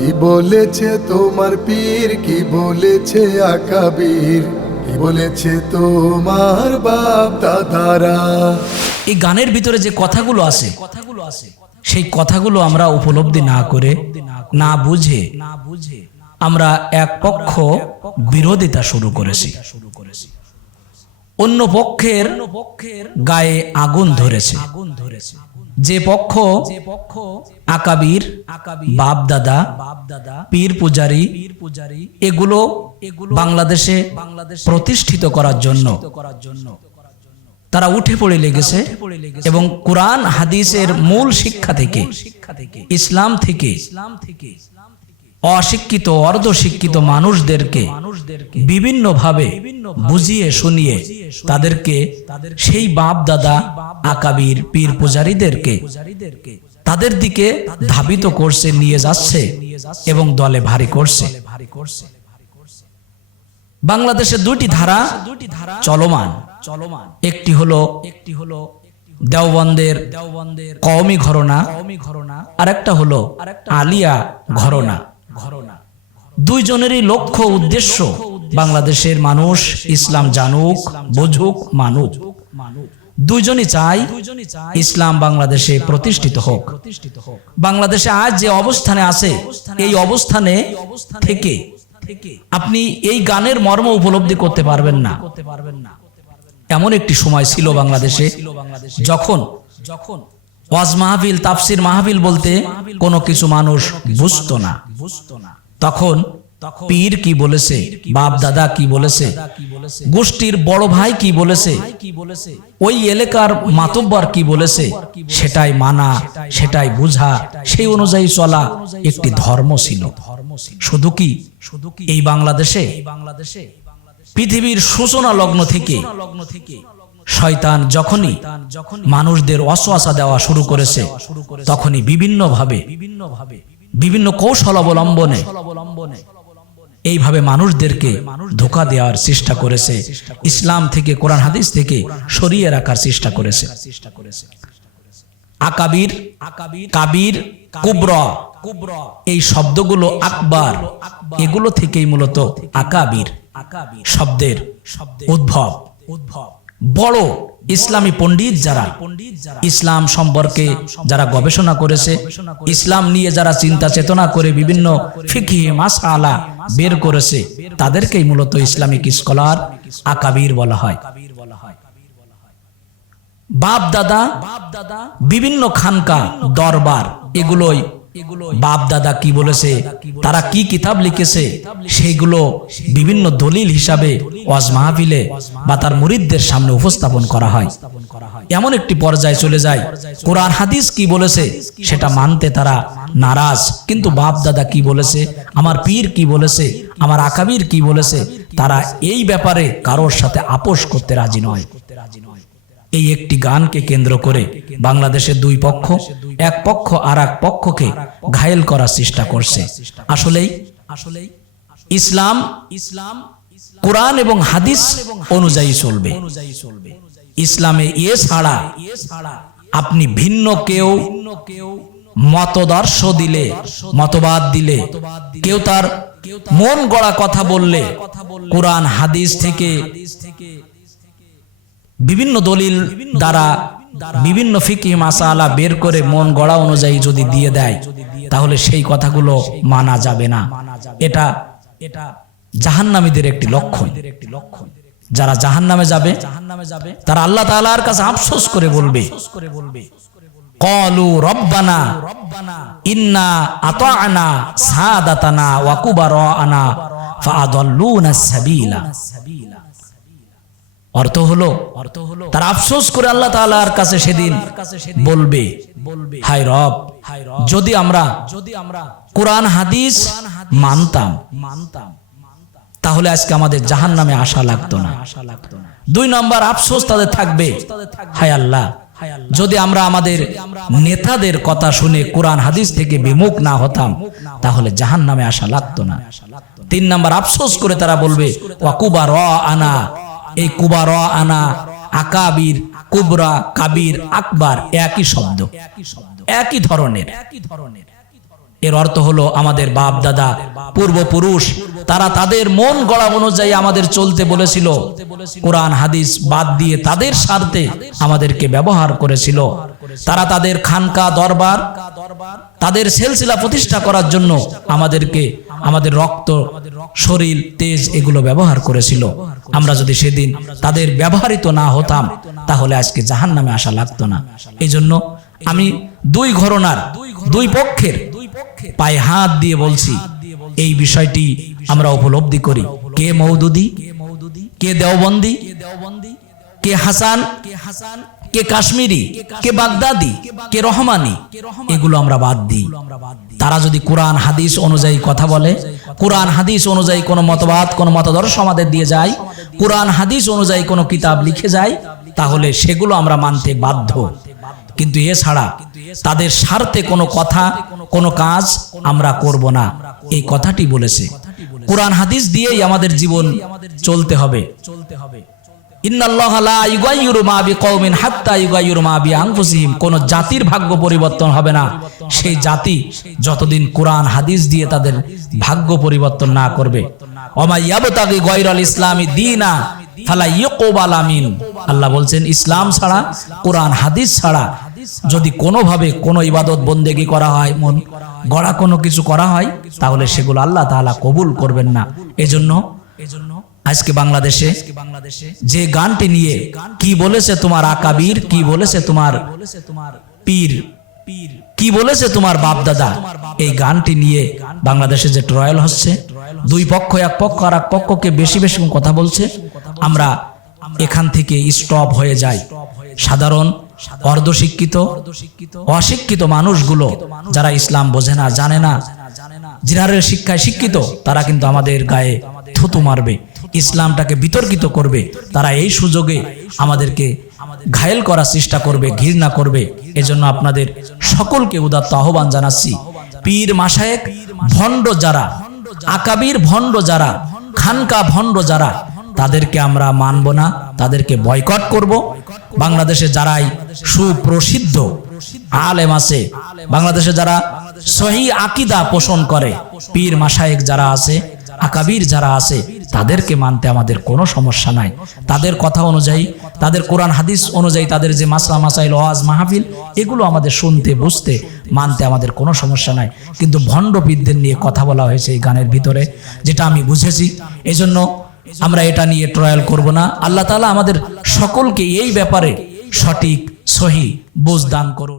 কি বলেছে তোমার পীর, কি বলেছে আকাবির, কি বলেছে তোমার বাপ দাদারা। এই গানের ভিতরে যে কথাগুলো আছে সেই কথাগুলো আমরা উপলব্ধি না করে, না বুঝে আমরা এক পক্ষ বিরোধিতা শুরু করেছি, অন্য পক্ষের গায়ে আগুন ধরেছে। যে পক্ষ আকাবির, বাপ দাদা, পীর পূজারী এগুলো বাংলাদেশে প্রতিষ্ঠিত করার জন্য তারা উঠে পড়ে লেগেছে এবং কোরআন হাদিসের মূল শিক্ষা থেকে, ইসলাম থেকে অশিক্ষিত অর্ধশিক্ষিত মানুষদেরকে বিভিন্নভাবে বুঝিয়ে শুনিয়ে তাদেরকে সেই বাপ দাদা আকাবির পীর পূজারীদেরকে তাদের দিকে ধাবিত করছে, নিয়ে যাচ্ছে এবং দলে ভারী করছে। বাংলাদেশে দুইটি ধারা চলমান। একটি হলো দেওবন্দের কওমি ঘরানা, আর একটা হলো আলিয়া ঘরানা। দুইজনেরই লক্ষ্য উদ্দেশ্য বাংলাদেশের মানুষ ইসলাম জানুক, বুঝুক, মানুক। দুইজনই চায় ইসলাম বাংলাদেশে প্রতিষ্ঠিত হোক। বাংলাদেশে আজ যে অবস্থানে আছে, এই অবস্থানে থেকে আপনি এই গানের মর্ম উপলব্ধি করতে পারবেন না। এমন একটি সময় ছিল বাংলাদেশে যখন ওয়াজ মাহফিল, তাফসির মাহফিল বলতে কোনো কিছু মানুষ বুঝতো না। তখন পীর কি বলেছে, বাপ দাদা কি বলেছে, গোষ্ঠীর বড় ভাই কি বলেছে, ওই এলাকার মাতব্বর কি বলেছে, সেটাই মানা, সেটাই বুঝা, সেই অনুযায়ী চলা একটি ধর্ম ছিল। শুধু কি এই বাংলাদেশে পৃথিবীর সূচনা লগ্ন থেকে শয়তান যখনই মানুষদের ওয়াসওয়াসা দেওয়া শুরু করেছে, তখনই বিভিন্ন কৌশল অবলম্বনে এইভাবে মানুষদেরকে ধোঁকা দেওয়ার চেষ্টা করেছে, ইসলাম থেকে, কোরআন হাদিস থেকে সরিয়ে রাখার চেষ্টা করেছে। আকাবির, কাবির, কুবরা এই শব্দগুলো, আকবার, এগুলো থেকেই মূলত আকাবির শব্দের উদ্ভব। বড় ইসলামী পণ্ডিত যারা ইসলাম সম্পর্কে যারা গবেষণা করেছে, ইসলাম নিয়ে যারা চিন্তা চেতনা করে বিভিন্ন ফিকহি মাসআলা বের করেছে, তাদেরকেই মূলত ইসলামিক স্কলার, আকাবির বলা হয়। বাপ দাদা, বিভিন্ন খানকা, দরবার, এগুলোই বাপ দাদা কি বলেছে, তারা কি কিতাব লিখেছে, সেইগুলো বিভিন্ন দলিল হিসাবে ওয়াজ মাহফিলে বা তার মুরিদদের সামনে উপস্থাপন করা হয়। এমন একটি পর্যায়ে চলে যায়, কোরআন হাদিস কি বলেছে সেটা মানতে তারা নারাজ, কিন্তু বাপ দাদা কি বলেছে, আমার পীর কি বলেছে, আমার আকাবির কি বলেছে, তারা এই ব্যাপারে কারোর সাথে আপোষ করতে রাজি নয়। এই একটি গানকে কেন্দ্র করে বাংলাদেশের দুই পক্ষ, এক পক্ষ আর এক পক্ষকে ঘায়েল করার চেষ্টা করছে। আসলেই ইসলাম কোরআন এবং হাদিস অনুযায়ী চলবে। ইসলামে এ ছাড়া আপনি ভিন্ন কেউ মতদর্শ দিলে, মতবাদ দিলে, কেউ তার মন গড়া কথা বললে, কোরআন হাদিস থেকে বিভিন্ন দলিল দ্বারা বিভিন্ন ফিকহি মাসালা বের করে মন গড়া অনুযায়ী যদি দিয়ে দেয়, তাহলে সেই কথাগুলো মানা যাবে না। এটা জাহান্নামীদের একটি লক্ষণ। যারা জাহান্নামে যাবে তারা আল্লাহ তাআলার কাছে আফসোস করে বলবে, ক্বালু রব্বানা ইন্না আতা'না সাদাতানা ওয়া কুবারানা ফাআদাল্লুনা সাবিলা। অর্থ হলো তারা আফসোস করে আল্লাহ তাআলার কাছে সেদিন বলবে, হায় রব, যদি আমরা কোরআন হাদিস মানতাম তাহলে আজকে আমাদের জাহান্নামে আসা লাগতো না। দুই নম্বর আফসোস তাদের থাকবে, হায় আল্লাহ, যদি আমরা আমাদের নেতাদের কথা শুনে কোরআন হাদিস থেকে বিমুখ না হতাম তাহলে জাহান্নামে আসা লাগতো না। তিন নম্বর আফসোস করে তারা বলবে, ওয়া কুবারানা, এই কুবারা আনা, আকাবির, কুবরা, কাবির, আকবার একই শব্দ, একই ধরনের। এর অর্থ হলো আমাদের বাপ দাদা পূর্বপুরুষ তারা তাদের মন গড়া অনুযায়ী আমাদের চলতে বলেছিল, কোরআন হাদিস বাদ দিয়ে তাদের স্বার্থে আমাদেরকে ব্যবহার করেছিল। তারা তাদের খানকা দরবার, তাদের সিলসিলা প্রতিষ্ঠা করার জন্য আমাদেরকে আমাদের রক্ত, শরীর, তেজ এগুলো ব্যবহার করেছিল। আমরা যদি সেদিন তাদের ব্যবহৃত না হতাম তাহলে আজকে জাহান্নামে আসা লাগতো না। এই জন্য আমি দুই ঘরানার দুই পক্ষের পায়ে হাত দিয়ে বলছি, এই বিষয়টি আমরা উপলব্ধি করি। কে মওদুদি, কে দেওবন্দি, কে হাসান, কে কাশ্মীরি, কে বাগদাদি, কে রহমানি, এগুলো আমরা বাদ দিই। তারা যদি কোরআন হাদিস অনুযায়ী কথা বলে, কোরআন হাদিস অনুযায়ী কোনো মতবাদ, কোনো মতাদর্শ আমাদের দিয়ে যায়, কোরআন হাদিস অনুযায়ী কোনো কিতাব লিখে যায়, তাহলে সেগুলো আমরা মানতে বাধ্য। কিন্তু এছাড়া তাদের স্বার্থে কোনো কথা, কোনো কাজ আমরা করব না, এই কথাটি বলেছে। কোরআন হাদিস দিয়েই আমাদের জীবন চলতে হবে। ইন্নাল্লাহা লা ইউগাইয়িরু মা বিকওমিন হাত্তা ইউগাইয়িরু মা বিআনফুসিহিম। কোন জাতির ভাগ্য পরিবর্তন হবে না সেই জাতি যতদিন কোরআন হাদিস দিয়ে তাদের ভাগ্য পরিবর্তন না করবে। ওমা ইয়াবতাগি গায়রাল ইসলামি দীনা ফালা ইউকবালা মিন। আল্লাহ বলছেন, ইসলাম ছাড়া, কোরআন হাদিস ছাড়া যদি কোনোভাবে কোনো ইবাদত বন্দেগি করা হয়, মন গড়া কোনো কিছু করা হয়, তাহলে সেগুলো আল্লাহ তাআলা কবুল করবেন না। এজন্য আজকে বাংলাদেশে যে গানটি নিয়ে কি বলেছে তোমার আকাবির, কি বলেছে তোমার পীর, কি বলেছে তোমার বাপ দাদা, এই গানটি নিয়ে বাংলাদেশে যে ট্রায়াল হচ্ছে, দুই পক্ষ, এক পক্ষ আর এক পক্ষকে বেশি বেশি কথা বলছে, আমরা এখান থেকে স্টপ হয়ে যাই। সাধারণ অর্ধশিক্ষিত, অশিক্ষিত মানুষগুলো যারা ইসলাম বোঝে না, জানে না, জিনারের শিক্ষায় শিক্ষিত, তারা কিন্তু আমাদের গায়ে থুতু মারবে, ইসলামটাকে বিতর্কিত করবে। তারা এই সুযোগে আমাদেরকে ঘায়েল করার চেষ্টা করবে, ঘৃণা করবে। এজন্য আপনাদের সকলকে উদাত্ত আহ্বান জানাচ্ছি, পীর মাশায়েখ ভণ্ড যারা, আকাবির ভণ্ড যারা, খানকা ভণ্ড যারা, তাদেরকে আমরা মানব না, তাদেরকে বয়কট করব। বাংলাদেশে যারাই সুপ্রসিদ্ধ আলেম আছে, বাংলাদেশে যারা সহি আকীদা পোষণ করে, পীর মাশায়েখ যারা আছে, আকাবির যারা আছে, তাদেরকে মানতে আমাদের কোনো সমস্যা নাই। তাদের কথা অনুযায়ী, তাদের কোরআন হাদিস অনুযায়ী, তাদের যে মাসলা মাসাইল, ওয়াজ মাহফিল, এগুলো আমাদের শুনতে, বুঝতে, মানতে আমাদের কোনো সমস্যা নাই। কিন্তু ভণ্ড পীরদের নিয়ে কথা বলা হয়েছে এই গানের ভিতরে, যেটা আমি বুঝেছি। এজন্য আমরা এটা নিয়ে ট্রায়াল করব না। আল্লাহ তাআলা আমাদের সকলকে এই ব্যাপারে সঠিক সহি বুঝ দান করুন।